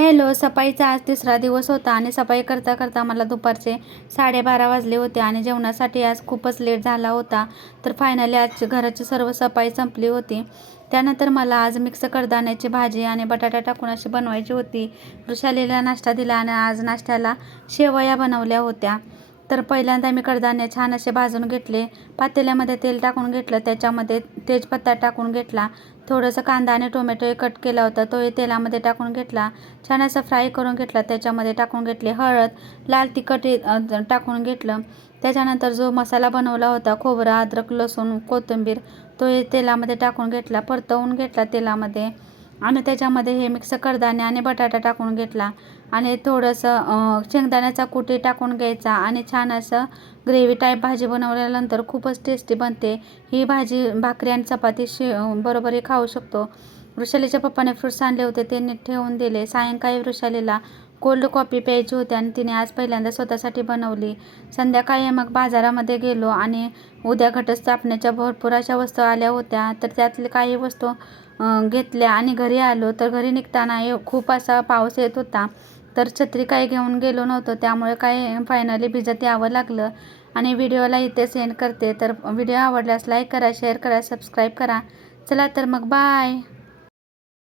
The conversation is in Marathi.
हॅलो, सफाईचा आज तिसरा दिवस होता आणि सफाई करता करता मला दुपारचे 12:30 वाजले होते आणि जेवणासाठी आज खूपच लेट झाला होता. तर फायनली आज घराची सर्व सफाई संपली होती. त्यानंतर मला आज मिक्स कडधान्याची भाजी आणि बटाटा टाकून अशी बनवायची होती. वृषालीला नाश्ता दिला आणि आज नाश्त्याला शेवया बनवल्या होत्या. तर पहिल्यांदा मी कडधान्य छान असे भाजून घेतले. पातेल्यामध्ये तेल टाकून घेतलं, त्याच्यामध्ये तेजपत्ता टाकून घेतला, थोडंसं कांदा आणि टोमॅटो कट केला होता तोही तेलामध्ये टाकून घेतला, छान असं फ्राय करून घेतला. त्याच्यामध्ये टाकून घेतले हळद, लाल तिखट टाकून घेतलं. त्याच्यानंतर जो मसाला बनवला होता खोबरं, अद्रक, लसूण, कोथिंबीर तोही तेलामध्ये टाकून घेतला, परतवून घेतला तेलामध्ये आणि त्याच्यामध्ये हे मिक्स कडधान्य आणि बटाटा टाकून घेतला आणि थोडंसं शेंगदाण्याचा कुटी टाकून घ्यायचा आणि छान असं ग्रेव्ही टाईप भाजी बनवल्यानंतर खूपच टेस्टी बनते ही भाजी. भाकरी आणि चपाती बरोबरही खाऊ शकतो. वृषालीच्या पप्पाने फ्रुट्स आणले होते, ते नीट ठेवून दिले. सायंकाळी वृषालीला कोल्ड कॉफी प्यायची होती आणि तिने आज पहिल्यांदा स्वतःसाठी बनवली. संध्याकाळी मग बाजारामध्ये गेलो आणि उद्या घटस्थापनेच्या भरपूर अशा वस्तू आल्या होत्या. तर त्यातले काही वस्तू घेतल्या आणि घरी आलो. तर घरी निघताना खूप असा पाऊस येत होता, तर छत्री काही घेऊन गेलो नव्हतो, त्यामुळे काय फायनली भिजत यावं लागलं. आणि व्हिडिओला इथे सेंड करते. तर व्हिडिओ आवडल्यास लाईक करा, शेअर करा, सबस्क्राईब करा. चला तर मग बाय.